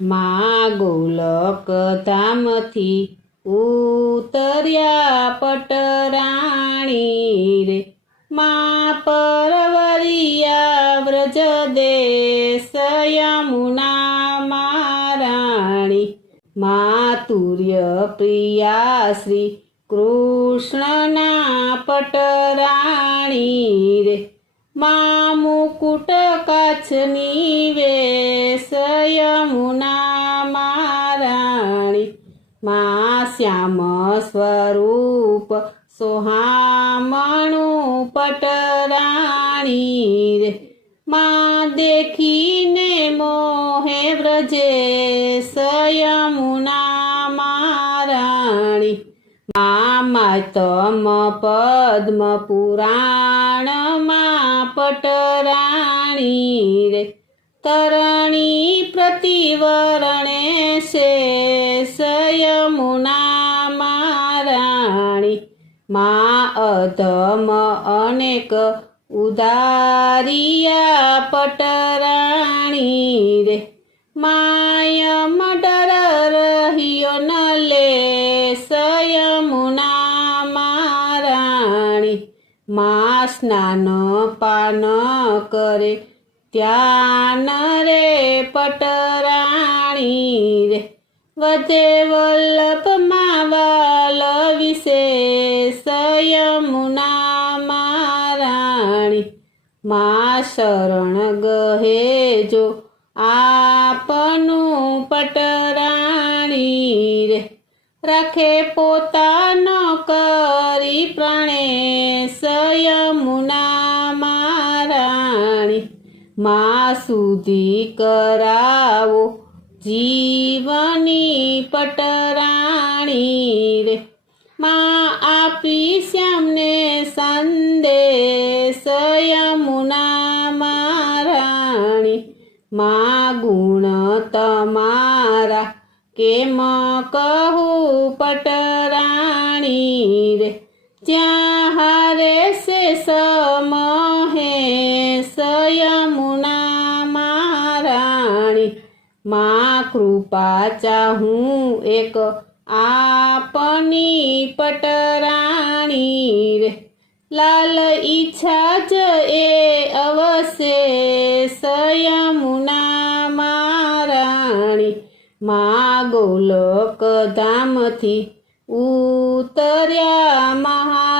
મા ગોલક ધામથી ઉતર્યા પટરાણી રે. મા પરવરિયા વ્રજ દેશ યમુના મારાણી માતુર્ય પ્રિયા શ્રી કૃષ્ણના પટરાણી રે. મા મુકુટ કચ્છની વેશ યમુના મારાણી મા શ્યામ સ્વરૂપ, સોહામણું પટરાણી રે. મા દેખીને મોહે વ્રજે સયમુના મારાણી મા તમ પદ્મ પુરાણમાં પટરાણી રે. તરણી પ્રતિવરણે શેષયમુના મારાણી મા અધમ અનેક ઉદારિયા પટરાણી રે માયમ ડર રહ્યો ન લે સયમુના મારાણી મા સ્નાન પાન કરે ત્યાં રે પટરાણી રે. વધે વલ્લભમાં વાલ વિશે સયમુના મારાણી મા શરણ ગહે જો આપનું પટરાણી રે. રાખે પોતાનો કરી પ્રણે સયમુના મા સુધી કરાવો જીવની પટરાણી રે. માં આપી શ્યામને સંદેશ યમુના મારાણી મા ગુણ તમારા કેમ કહું પટરાણી રે? જ્યાં હારે સે સમહે સયમુના મા કૃપા ચાહું એક આપની પટરાણી રે. લાલ ઈચ્છા જ એ અવશે સયમુના મારાણી મા ગોલક ધામથી ઉતર્યા મહા